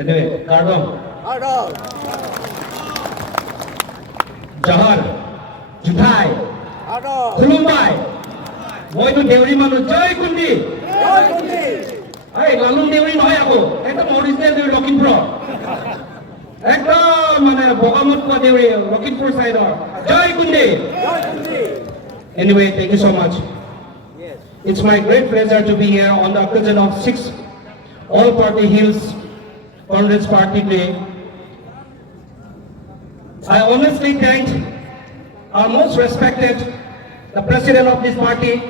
Anyway, Kardom. Jahar. Juthai. Khulumbai. Moi to Deuri manu Joy Kundi. Hey, Lalung Deuri noy ako. Ekdom original Deuri Lakhimpur. Ekdom mane Bogamut ko Deuri Lakhimpur side or. Joy Kundi. Anyway, thank you so much. It's my great pleasure to be here on the occasion of 6th All Party Hills Congress Party Day. I honestly thank our most respected, the president of this party,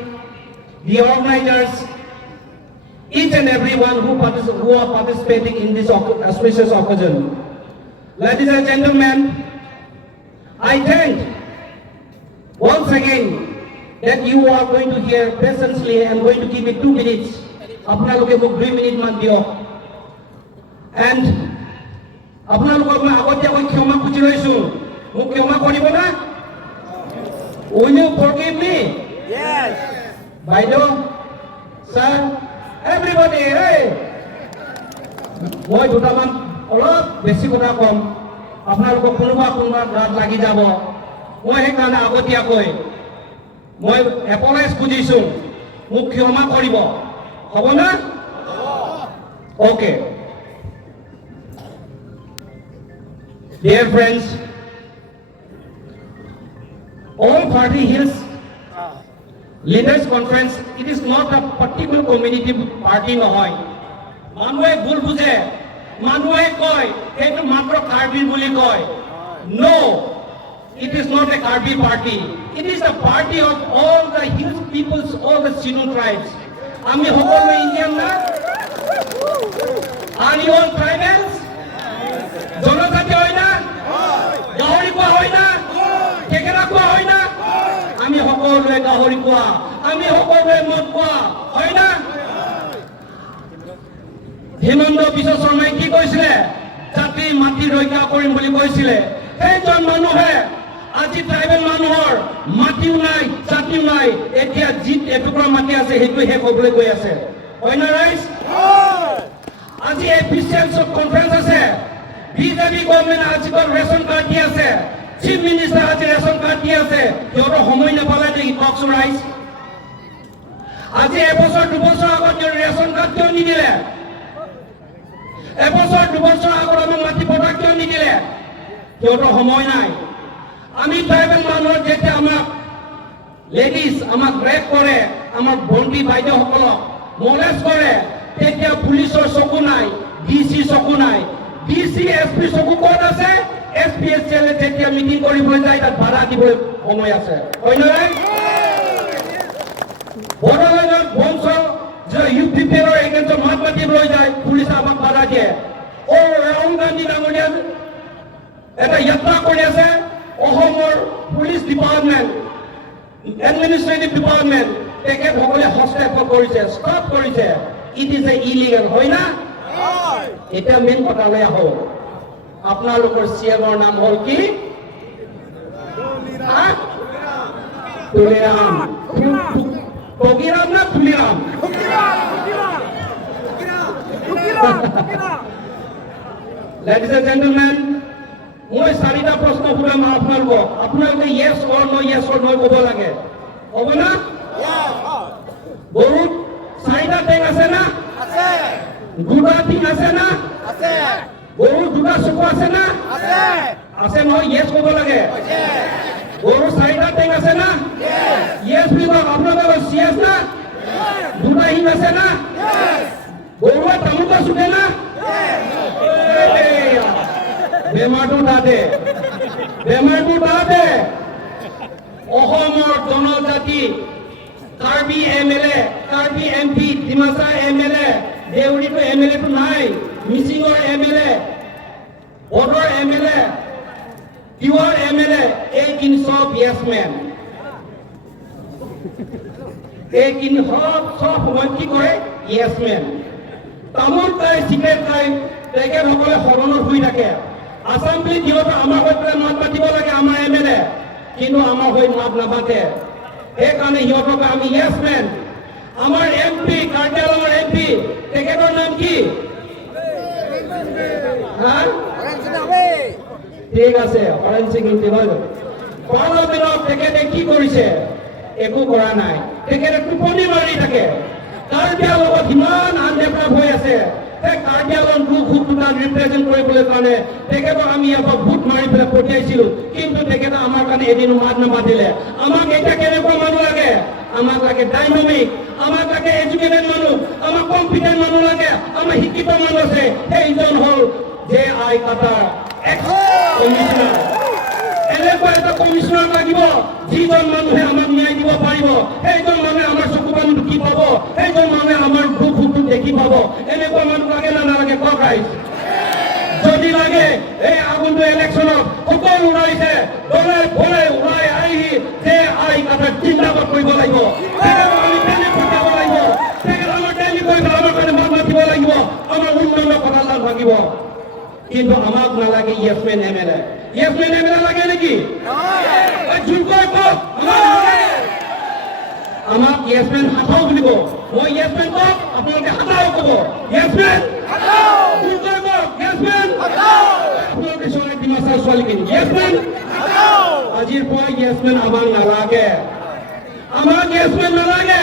the organizers, each and everyone who are participating in this auspicious occasion. Ladies and gentlemen, I thank once again that you are going to hear patiently and going to give me 2 minutes. Apnaloke mok 2 minute man dio. And apnalokok ma agotia koi khoma khuji loisu. Mok khoma koribo na? Will you forgive me? Yes. Baido, sir, everybody, hey. Moi dutaman olop besi kotha kom. Apnalokok konoba gat lagi jabo. Moi hekane agotia koi মই এপলাইজ খুজিছো মোক ক্ষমা কৰিব হ'ব না okay Dear friends, All Party Hills Leaders Conference, it is not a particular community party নহয় মানুহে ভুল বুজে মানুহে কয় এইটো মাত্ৰ কাৰ্বি বুলি কয় No, it is not a Karbi party. It is a party of all the hills peoples, all the Sinu tribes. Ami hokolo Indian na? Are you all tribals? Jonojati hoy na? Gahori kwa hoy na? Kekera kwa hoy na? Ami hokolo gahori kwa. Ami hokolo mot kwa. Hoy na? Himanta Biswa Sarmai ki koisile? Jati mati roika korim boli koisile. Eijon manuhe আজি tribal মানুহৰ মাটিও নাই জাতিও নাই এতিয়া জিত এটুকুৰা মাটি আছে হেতু হে কবলৈ গৈ আছে হয় না ৰাইজ আজি এফিচিয়েন্স কনফাৰেন্স আছে বিজেপি গভৰ্ণমেণ্ট আজি ৰেচন কাৰ্ড দি আছে চিফ মিনিষ্টাৰ আজি ৰেচন কাৰ্ড দি আছে কিয়নো সময় নাপালে নেকি টকছ ৰাইজ আজি এবছৰ দুবছৰ আগত ৰেচন কাৰ্ড কিয় নিদিলে এবছৰ দুবছৰ আগত আমাক মাটি পট্টা কিয় নিদিলে কিয়নো সময় নাই আমি ট্ৰাইবেল মানুহৰ যেতিয়া আমাক লেডিজ আমাক ৰেপ কৰে আমাৰ ভণ্টি বাইদেউসকলক মলেজ কৰে তেতিয়া পুলিচৰ চকু নাই ডিসি চকু নাই ডিসি এসপি চকু ক'ত আছে এসপিএসএল যেতিয়া মিটিং কৰিবলৈ যায় তাত ভাড়া দিবলৈ সময় আছে হয় নে বড়োলেণ্ডৰ বংশৰ যে ইউপিপিৰ এগেন্সৰ মাত মাতিবলৈ যায় পুলিচ আমাক ভাড়া দিয়ে ও ৰাহুল গান্ধী ডাঙৰীয়া এটা যাত্ৰা কৰি আছে অসমৰ পুলিচ ডিপাৰ্টমেণ্ট এডমিনিষ্ট্ৰেটিভ ডিপাৰ্টমেণ্ট তেখেতসকলে হস্তক্ষেপ কৰিছে ষ্টপ কৰিছে ইট ইজ এ ইলিগেল হয় না এতিয়া মেইন কথালৈ আহো আপোনালোকৰ চিএমৰ নাম হ'ল কি তুলিৰাম টগিৰাম না তুলিৰাম Ladies and gentlemen, মই চাৰিটা প্ৰশ্ন সুধিম আপোনালোকক আপোনালোকে yes or no ক'ব লাগে হ'ব না গৰুত চাৰিটা টেং আছে না আছে দুটা টিং আছে না আছে গৰুৰ দুটা চকু আছে না আছে আছে নহয় yes ক'ব লাগে গৰুৰ চাৰিটা টেং আছে না yes বুলি কওক আপোনালোকে yes না দুটা হিং আছে না গৰুৱে তামোল চুকে না বেমাৰটো তাতে অসমৰ জনজাতি Karbi MLA Karbi MP Dimasa MLA দেউৰীটো এমএলএটো নাই মিচিঙৰ এমএলএ বড়োৰ এমএলএ তিৱাৰ এমএলএ এইখিনি সব ইয়েছমেন এইখিনি সব সময় কি কৰে ইয়েছমেন তামোল খাই চিগাৰেট খাই তেখেতসকলে সদনত শুই থাকে আসামলি যিহেতু আমাৰ সৈতে মাত মাতিব লাগে আমাৰ এমএলএ কিন্তু আমাৰ হৈ মাত নামাতে সেইকাৰণে সিহঁতক আমি ইয়েছমেন আমাৰ এমপি কাৰ্যালয়ৰ এমপি তেখেতৰ নাম কি হা ঠিক আছে ফৰেনচিক ইণ্টিং হৈ গ'ল 12 দিনত তেখেতে কি কৰিছে একো কৰা নাই তেখেতে টোপনি মাৰি থাকে কাৰ্বিয়াৰ লগত ইমান আনডেভেলপ হৈ আছে সেই কাৰ্বিয়ালন গ্ৰুপটোক ৰিপ্ৰেজেণ্ট কৰিবলৈ কাৰণে তেখেতক আমি ইয়াৰ পৰা ভোট মাৰি পেলাই পঠিয়াইছিলোঁ কিন্তু তেখেতে আমাৰ কাৰণে এদিনো মাত নামাতিলে আমাক এতিয়া কেনেকুৱা মানুহ লাগে আমাক লাগে ডাইনামিক আমাক লাগে এডুকেটেড মানুহ আমাক কম্পিটেণ্ট মানুহ লাগে আমাৰ শিক্ষিত মানুহ আছে সেইজন হ'ল যে আই কাটাৰ এক্স কমিশ্যনাৰ এনেকুৱা এটা কমিশ্যনাৰ লাগিব যিজন মানুহে আমাক ন্যায় দিব পাৰিব সেইজন মানুহে আমাৰ চকু পানী ঢুকি পাব সেইজন মানুহে আমাৰ দুখ সুখটো দেখি পাব এনেকুৱা মানুহ লাগে না নালাগে কওক ৰাইজ যদি লাগে এই আগন্তুক ইলেকশ্যনত সকলো ৰাইজে দলে বলে ওলাই আহি যে আই কাটাৰ জিন্দাবাদ কৰিব লাগিব আমি টেলি পঠিয়াব লাগিব আমাৰ টেলি কৰিব আমাৰ কাৰণে মাত মাতিব লাগিব আমাৰ উন্নয়নৰ কথা ভাঙিব কিন্তু আমাক নালাগে ইয়েছমেন এমএলএ ইয়েছমেন এমএলএ লাগে নেকি আমাক ইয়েছমেন হাতাও বুলি কওক মই ইয়েছমেন কওক আপোনালোকে হাতাও ক'ব ইয়েছমেন আপোনালোকে ডিমাচা ছোৱালীখিনি ইয়েছমেন আজিৰ পৰা ইয়েছমেন আমাক নালাগে আমাক ইয়েছমেন নালাগে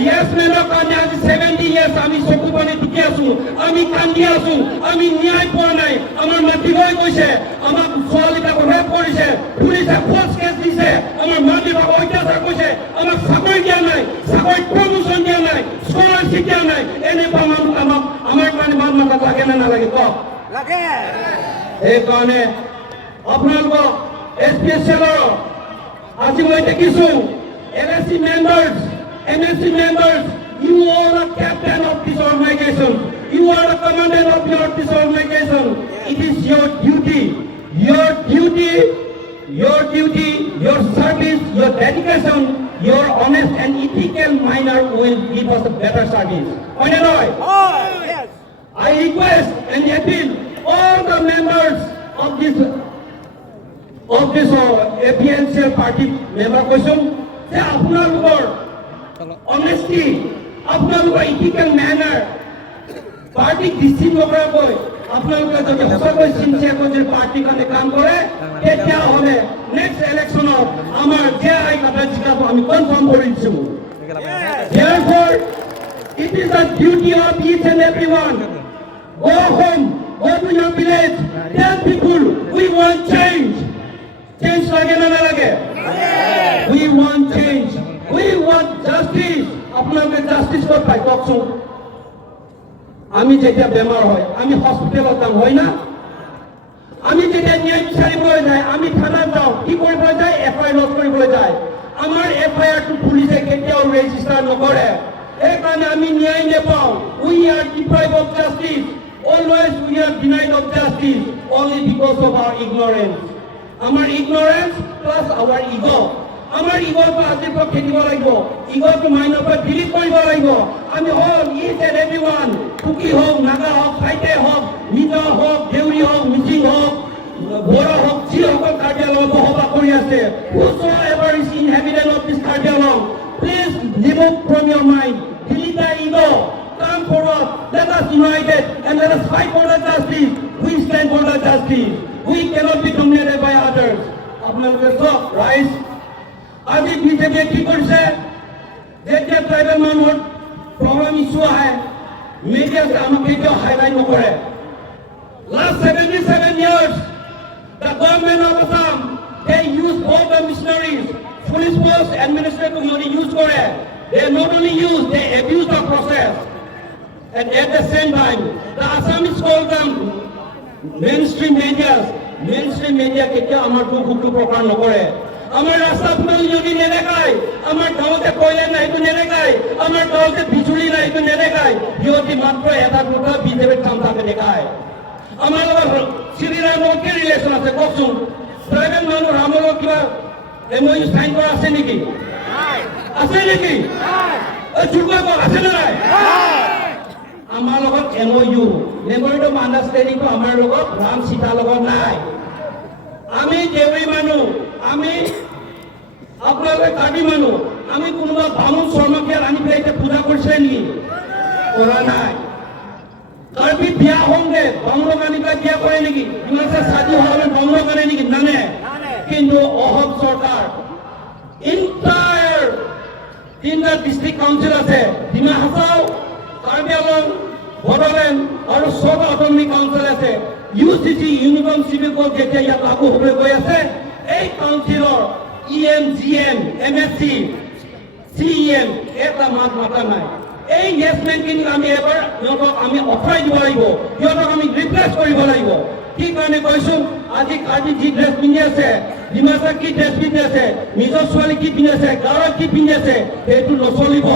ইয়েছমেনৰ কাৰণে আজি 70 ইয়াৰ্ছ আমি চকু পানী টুকি আছো আমি কান্দি আছো আমি ন্যায় পোৱা নাই আমাৰ মাটি লৈ গৈছে আমাক ছোৱালীবিলাকক ৰেপ কৰিছে পুলিচে ফল্ছ কেছ দিছে আমাৰ মাটিবিলাকক অত্যাচাৰ কৰিছে আমাক চাকৰি দিয়া নাই চাকৰিত প্ৰমোশ্যন দিয়া নাই স্কলাৰশ্বিপ দিয়া নাই এনেকুৱা মানুহ আমাক আমাৰ কাৰণে মাত মাতাত লাগে নে নালাগে কওক লাগে সেইকাৰণে আপোনালোকক এছপিএছএলৰ আজি মই দেখিছোঁ LSC members MSC members, you are the captain of this organization. You are the commandant of this organization. It is your duty, your service, your dedication, your honest and ethical manner will give us a better service. Yes. I request and appeal all the members of this APNCL party member question. They are honesty, আপোনালোকৰ ethical manner পাৰ্টিক discipline নকৰাকৈ আপোনালোকে যদি সঁচাকৈ চিনচিয়াৰকৈ যদি পাৰ্টিৰ কাৰণে কাম কৰে তেতিয়াহ'লে নেক্সট ইলেকশ্যনত আমাৰ যে আই কাটাৰ জিকাব আমি কনফাৰ্ম কৰি দিছোঁ Therefore, it is the duty of each and everyone. Go home, go to your village, tell people we want change. Change লাগে না নালাগে? We want change. We want justice. আপোনালোকে জাস্টিস ক'ত পায় কওকচোন আমি যেতিয়া বেমাৰ হয় আমি হস্পিটেলত যাওঁ হয় না আমি যেতিয়া ন্যায় বিচাৰিবলৈ যায় আমি থানাত যাওঁ কি কৰিবলৈ যায় এফআইআৰ লজ কৰিবলৈ যায় আমাৰ এফআইআৰটো পুলিচে কেতিয়াও ৰেজিষ্টাৰ নকৰে সেইকাৰণে আমি ন্যায় নাপাওঁ we are deprived of justice always we are denied of justice only because of our ignorance আমাৰ ইগনৰেন্স প্লাছ আৱাৰ ইগ' আমাৰ ইগ'টো আজিৰ পৰা খেদিব লাগিব ইগ'টো মাইণ্ডৰ পৰা ডিলিট কৰিব লাগিব আমি হল ইচ এণ্ড এভৰিৱান কুকি হওক নাগা হওক চাইতে হওক মিজা হওক দেউৰী হওক মিচিং হওক বড়ো হওক যিসকল কাৰ্বি আংলঙত বসবাস কৰি আছে whosoever is inhabitant of this Karbi Anglong please remove from your mind delete the ego come forward let us united and let us fight for the justice we stand for the justice we cannot be dominated by others আপোনালোকে চব ৰাইজ আজি বিজেপিয়ে কি কৰিছে যেতিয়া tribal মানুহৰ problem issue আহে মিডিয়াতে আমাক কেতিয়াও হাইলাইট নকৰে last 77 years the government of Assam they use all the missionaries police force administrative unit use করে they not only use they abuse the process and at the same time the Assamese call them mainstream media কেতিয়াও আমাৰ দুখটো প্ৰকাশ নকৰে আমাৰ ৰাস্তা ফুটাল যদি নেদেখায় আমাৰ গাঁৱতে কয়লা নাই তো নেদেখায় আমাৰ গাঁৱতে বিজুলী নাই তো নেদেখায় সিহঁতি মাত্ৰ এটা দুটা বিজেপিৰ কাম থাকে দেখায় আমাৰ লগত শ্ৰীৰামৰ কি ৰিলেশ্যন আছে কওকচোন ট্ৰাইবেল মানুহ ৰামৰ কিবা MOU সাইন কৰা আছে নেকি আছে নেকি চুকাব আছে নে নাই আমাৰ লগত MOU মেমৰিণ্ডম অফ আণ্ডাৰষ্টেণ্ডিংটো আমাৰ লগত ৰাম সীতাৰ লগত নাই আমি দেউৰী মানুহ আমি আপোনালোকে কাৰ্বি মানুহ আমি কোনোবা বামুণ শৰ্মাকে আনি পেলাই এতিয়া পূজা কৰিছে নেকি কৰা নাই কাৰ্বি বিয়া হওঁতে বামুণক আনি পেলাই বিয়া entire তিনটা ডিস্ট্ৰিক্ট কাউন্সিল আছে, ডিমা হাছাও, কাৰ্বি আংলং, বড়োলেণ্ড আৰু 6টা অট'নমি কাউন্সিল আছে। UCC ইউনিফৰ্ম চিভিল কোড যেতিয়া ইয়াত লাগু হ'বলৈ গৈ আছে, এই কাউন্সিলৰ EM, GM, MSc, CEM এটা মাত মাতা নাই। এই ইয়েছমেনখিনিক আমি এবাৰ সিহঁতক আমি অঁতৰাই দিব লাগিব, সিহঁতক আমি ৰিপ্লেচ কৰিব লাগিব। কি কাৰণে কৈছো, আজি কাৰ্বি যি ড্ৰেছ পিন্ধি আছে, ডিমাচা কি ড্ৰেছ পিন্ধি আছে, নিজৰ ছোৱালী কি পিন্ধি আছে, গাঁৱৰ কি পিন্ধি আছে, সেইটো নচলিব।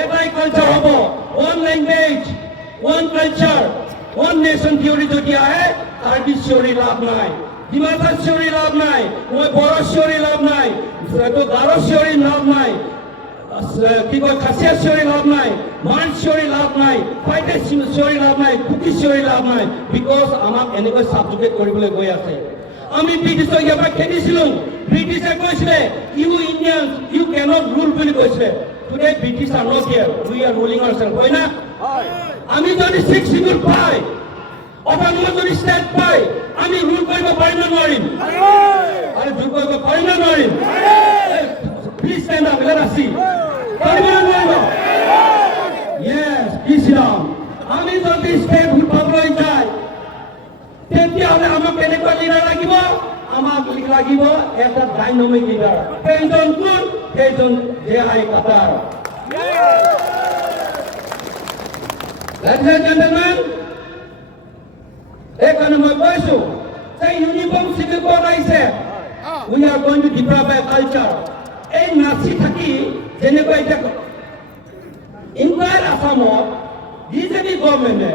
এটাই কালচাৰ হ'ব, one language, one culture, one nation theory যদি আহে, কাৰ্বি চিঞৰি লাভ নাই, ডিমাচা চিঞৰি লাভ নাই, মই বড়ো চিঞৰি লাভ নাই, গাৰো চিঞৰি লাভ নাই, কি কয় খাচীয়া চিঞৰি লাভ নাই, মাৰ চিঞৰি লাভ নাই, ফাইটে চিঞৰি লাভ নাই, কুকি চিঞৰি লাভ নাই, বিকজ আমাক এনেকৈ ছাবজুগেট কৰিবলৈ গৈ আছে। আমি ব্ৰিটিছক ইয়াৰ পৰা খেদিছিলোঁ, ব্ৰিটিছে কৈছিলে you Indians you cannot rule বুলি কৈছিলে। Today British are not here, we are ruling ourselves, হয় না? আমি যদি 6 শিডিউল পাই, অট'নমাছ যদি ষ্টেট পাই, আমি ৰুল কৰিব পাৰিম নে নোৱাৰিম? আৰু ৰুল কৰিব পাৰিম নে নোৱাৰিম? Please stand up, let us সি। পাৰিব নে নোৱাৰিব? য়েছ, প্লিজ ৰাম। আমি যদি ষ্টেট পাবলৈ যায়, তেতিয়াহ'লে আমাক কেনেকুৱা লিডাৰ লাগিব? আমাক লাগিব এটা ডাইনামিক লিডাৰ। সেইজন কোন? সেইজন জে.আই. কাটাৰ। Ladies and gentlemen, এইকাৰণে মই কৈছো যে ইউনিফৰ্ম চিভিল কোড আহিছে, we are going to develop a culture. এই নাচি থাকি যেনেকৈ এতিয়া ইণ্টাৰ আসামত বিজেপি গভৰ্ণমেণ্টে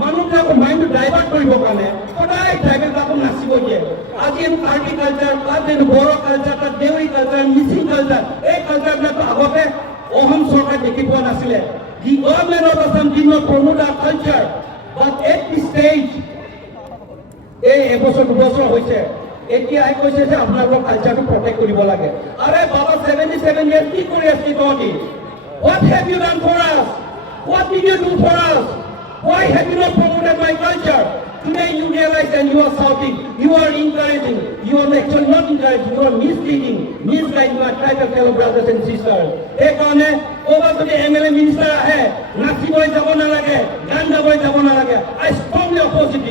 মানুহবিলাকৰ মাইণ্ডটো ডাইভাৰ্ট কৰিবৰ কাৰণে সদায় ট্ৰাইবেলবিলাকক নাচিব দিয়ে। আজি কাৰ্বি কালচাৰ, তাত বড়ো কালচাৰ, তাত দেউৰী কালচাৰ, মিচিং কালচাৰ, এই কালচাৰবিলাকতো আগতে অসম চৰকাৰে দেখি পোৱা নাছিলে। The government of Assam did not promote our culture, but at this stage, এই এবছৰ 2 বছৰ হৈছে, এতিয়া কৈছে যে আপোনালোকৰ কালচাৰটো প্ৰটেক্ট কৰিব লাগে। আৰে বাবা 77 years কি কৰি আছে তহঁতি? What have you done for us? What did you do for us? Why have you not promoted my culture? Today you realize and you are shouting, you are encouraging, you are actually not encouraging, you are misleading, misguiding my tribal fellow brothers and sisters. এইকাৰণে ক'ৰবাত যদি MLA minister আহে, নাচিবলৈ যাব নালাগে, গান গাবলৈ যাব নালাগে। I strongly oppose it.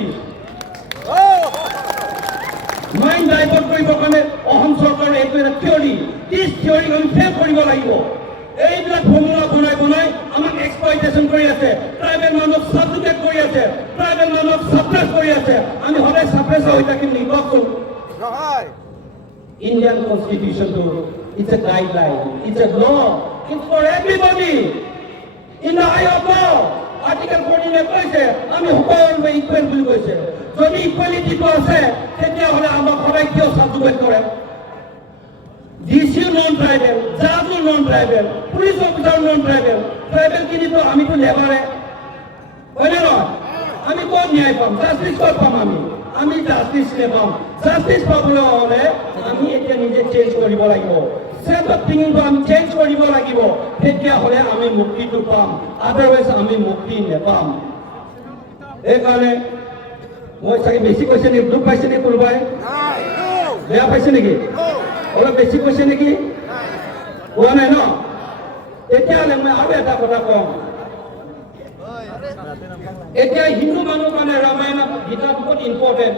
Mind divert কৰিবৰ কাৰণে অসম চৰকাৰৰ এইটো এটা থিয়ৰী, দিছ থিয়ৰীক আমি ফেল কৰিব লাগিব। এইবিলাক ফৰ্মুলা বনাই বনাই আমাক এক্সপ্লইটেশ্যন কৰি আছে, ট্ৰাইবেল মানুহক ছাবজুগেট কৰি আছে, ট্ৰাইবেল মানুহক ছাপ্ৰেছ কৰি আছে। আমি সদায় ছাপ্ৰেছ হৈ থাকিম নেকি কওকচোন? ইণ্ডিয়ান কনষ্টিটিউশ্যনটো it's a guideline, it's a law, it's for everybody in the eye of law. Article 14 কৈছে আমি সকলোৱে ইকুৱেল বুলি কৈছে। যদি ইকুৱেলিটিটো আছে তেতিয়াহ'লে আমাক সদায় কিয় ছাবজুগেট কৰে? ডিচিও নন ট্ৰাইবেল, জাজো non tribal, police officer non tribal, ট্ৰাইবেলখিনিতো আমিতো লেবাৰে, হয় নে নহয়? আমি ক'ত ন্যায় পাম? জাষ্টিচ ক'ত পাম? আমি জাষ্টিচ নাপাম। জাষ্টিচ পাবলৈ হ'লে আমি এতিয়া নিজে চেঞ্জ কৰিব লাগিব, চেট অফ থিংকিংটো আমি চেঞ্জ কৰিব লাগিব, তেতিয়াহ'লে আমি মুক্তিটো পাম, আদাৰৱাইজ আমি মুক্তি নাপাম। এইকাৰণে মই চাগে বেছি কৈছে নেকি? দুখ পাইছে নেকি কোনোবাই? বেয়া পাইছে নেকি? অলপ বেছি কৈছে নেকি? কোৱা নাই ন? তেতিয়াহ'লে মই আৰু এটা কথা কওঁ। এতিয়া হিন্দু মানুহৰ কাৰণে ৰামায়ণ গীতাটো বহুত ইম্পৰ্টেণ্ট,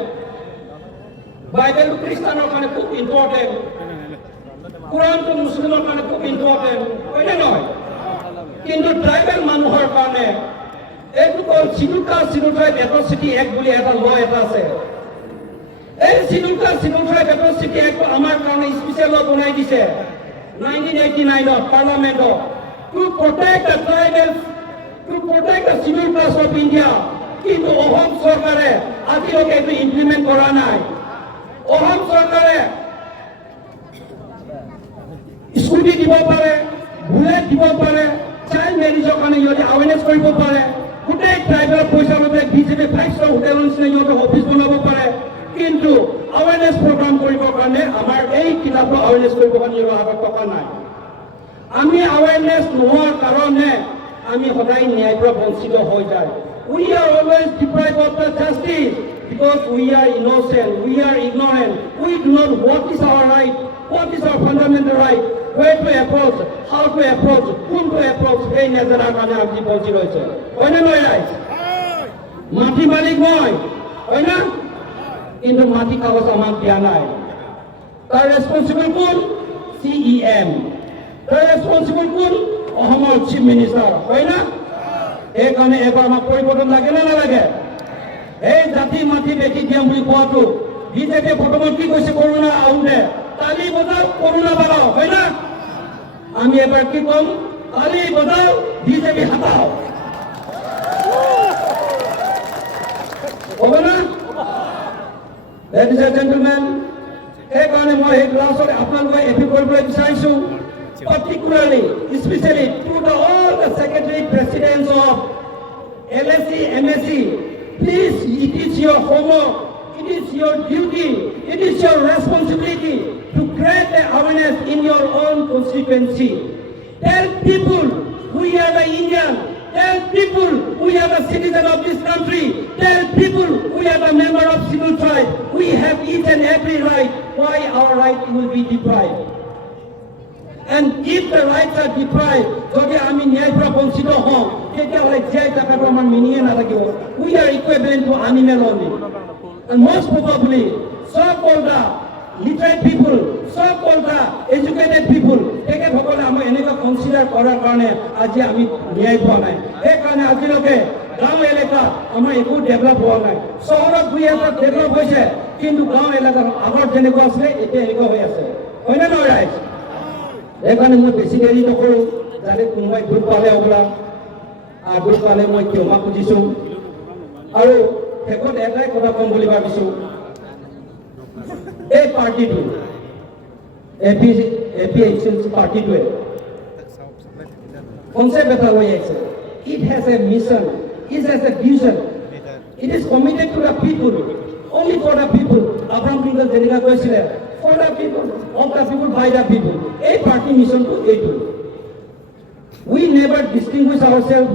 বাইবেলটো খ্ৰীষ্টানৰ কাৰণে খুব ইম্পৰ্টেণ্ট, কোৰাণটো মুছলিমৰ কাৰণে খুব ইম্পৰ্টেণ্ট, হয়নে নহয়? কিন্তু ট্ৰাইবেল মানুহৰ কাৰণে এইটো call scheduled caste scheduled tribe atrocity act বুলি এটা ল এটা আছে। এই scheduled caste scheduled tribe atrocity act আমাৰ কাৰণে স্পেচিয়েল ল বনাই দিছে 1989 পাৰ্লামেণ্টত, to protect the tribals, to protect the scheduled caste of India. কিন্তু অসম চৰকাৰে আজিলৈকে এইটো ইমপ্লিমেণ্ট কৰা নাই। অসম চৰকাৰে স্কুটি দিব পাৰে, বুলেট দিব পাৰে, চাইল্ড মেৰিজৰ কাৰণে সিহঁতে আৱেৰনেছ কৰিব পাৰে, গোটেই ট্ৰাইবেলৰ পইচা লৈ বিজেপি 5-star হোটেলৰ নিচিনা সিহঁতে অফিচ বনাব পাৰে। কিন্তু আৱেৰনেছ প্ৰগ্ৰাম কৰিবৰ কাৰণে আমাৰ এই কিতাপটো আৱেৰনেছ কৰিবৰ কাৰণে সিহঁতৰ হাতত টকা নাই। আমি আৱেৰনেছ নোহোৱাৰ কাৰণে আমি সদায় ন্যায়ৰ পৰা বঞ্চিত হৈ যায়। We are always deprived of the justice because we are innocent, we are ignorant, we do not know what is our right, what is our fundamental right. where to approach, how to approach, whom to approach, এই নেজানাৰ কাৰণে আজি বলছি ৰৈছে হয়নে নহয় ৰাইজ মাটি মালিক মই হয় না কিন্তু মাটি কাগজ আমাক দিয়া নাই তাৰ ৰেসপন্সিবল কোন CEM তাৰ ৰেসপন্সিবল কোন অসমৰ চিফ মিনিষ্টাৰ হয় না এইকাৰণে এবাৰ আমাক পৰিৱৰ্তন লাগে নে নালাগে এই জাতি মাটি বেছি দিয়াম বুলি কোৱাটো বিজেপিয়ে প্ৰথমত কি কৈছে কৰোণা আহোঁতে তালি বজাও কৰোণা বাঢ়াও হয় না আমি এবাৰ কি কম তালি বজাও বিজেপি হাতাও হ'ব না Ladies and gentlemen, সেইকাৰণে মই এই ক্লাছত আপোনালোকে এপিল কৰিবলৈ বিচাৰিছোঁ particularly, especially to all the secretary presidents of LSC, MSC, please, it is your homework, it is your duty, it is your responsibility to create the awareness in your own constituency. Tell people we are the Indian. Tell people we are the citizen of this country. Tell people we are the member of civil tribe. We have each and every right. Why our right will be deprived? And if the rights are deprived, যদি আমি ন্যায় পৰা বঞ্চিত হওঁ তেতিয়াহ'লে জীয়াই থকাটো আমাৰ মিনিঙে নাথাকিব we are equivalent to animal only and most probably so-called literate people so-called educated people তেখেতসকলে আমাক এনেকুৱা কনচিডাৰ কৰাৰ কাৰণে আজি আমি ন্যায় পোৱা নাই সেইকাৰণে আজিলৈকে গাঁও এলেকা আমাৰ একো ডেভেলপ হোৱা নাই চহৰত দুই এটা ডেভেলপ হৈছে কিন্তু গাঁও এলেকা আগত যেনেকুৱা আছিলে এতিয়া এনেকুৱা হৈ আছে হয়নে নহয় ৰাইজ এইকাৰণে মই বেছি দেৰি নকৰোঁ যাতে কোনোবাই দুখ পালে হ'বলা আৰু দুখ পালে মই ক্ষমা খুজিছোঁ আৰু শেষত এটাই কথা ক'ম বুলি ভাবিছোঁ এই পাৰ্টিটো APHC পাৰ্টিটোৱে কনচেপ্ট এটা লৈ আহিছে it has a mission it has a vision it is committed to the people only for the people Abraham Lincoln যেনেকৈ কৈছিলে for the people, of the people, by the people. A party mission to A2. We never distinguish ourselves.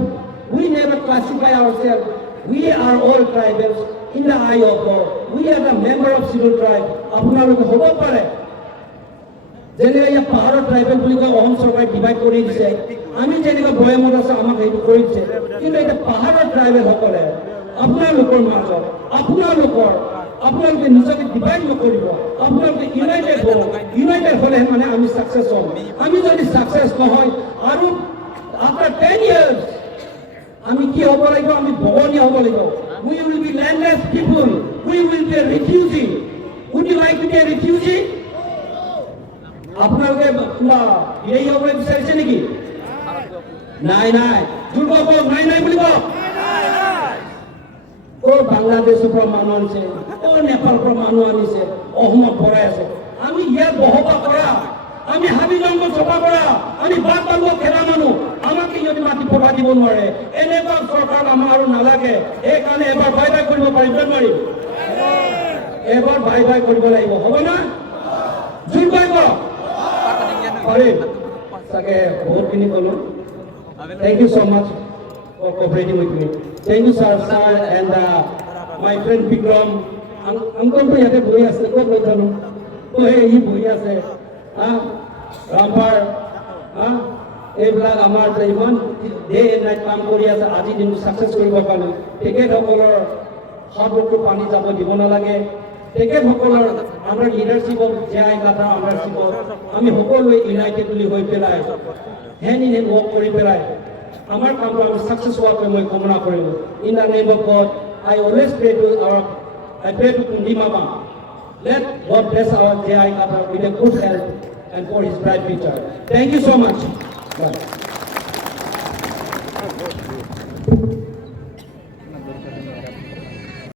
We never classify ourselves. We are all tribals in the eye of God. We are the member of civil tribe. আপোনালোকে হ'ব পাৰে যেনে এই পাহাৰৰ tribal বুলি কয় অসম চৰকাৰে divide কৰি দিছে আমি যেনেকৈ ভৈয়ামত আছে আমাক সেইটো কৰি দিছে কিন্তু এটা পাহাৰৰ ট্ৰাইবেলসকলে আপোনালোকৰ মাজত আপোনালোকে নিজকে ডিভাইড নকৰিব আপোনালোকে ইউনাইটেড হ'লে মানে আমি ছাকচেছ হ'ম আমি যদি ছাকচেছ নহয় আৰু আফটাৰ 10 years আমি কি হ'ব লাগিব আমি ভগনীয়া হ'ব লাগিব we will be landless people we will be a refugee would you like to be a refugee আপোনালোকে এই হ'বলৈ বিচাৰিছে নেকি নাই দুৰ্গা নাই বুলি কওক বাংলাদেশৰ পৰা মানুহ আনিছে নেপালৰ পৰা মানুহ আনিছে অসমত ভৰাই আছে আমি ইয়াত বসবাস কৰা আমি হাবি জংঘল চফা কৰা আমি বাঘ বাংগ খেলা মানুহ আমাক যদি মাটি পঠা দিব নোৱাৰে এনেকুৱা চৰকাৰ আমাৰ আৰু নালাগে সেইকাৰণে এবাৰ বাই কৰিব পাৰিব নোৱাৰিম এবাৰ বাই কৰিব লাগিব হ'ব না জোৰ কৰিব পাৰিম চাগে বহুতখিনি ক'লো Thank you so much for cooperating with me. Thank you, sir, and my friend Vikram. Uncle, to yate boi ase, ko boi thanu. To he boi ase. Rampar. এইবিলাক আমাৰ ইমান ডে এণ্ড নাইট কাম কৰি আছে আজি দিনটো success কৰিব পাৰোঁ তেখেতসকলৰ হাতটো পানী যাব দিব নালাগে তেখেতসকলৰ আমাৰ লিডাৰশ্বিপত জীয়াই থকা আণ্ডাৰশ্বিপত আমি সকলোৱে ইউনাইটেডলি হৈ পেলাই হেণ্ড ইন হেণ্ড ৱৰ্ক কৰি পেলাই আমাৰ কামটো আমি ছাকচেছ হোৱাকৈ মই কামনা কৰিলোঁ in the name of god I always pray to Kundi Mama. Let God bless our J.I. Kata with a good health and for his bright future. Thank you so much. Bye.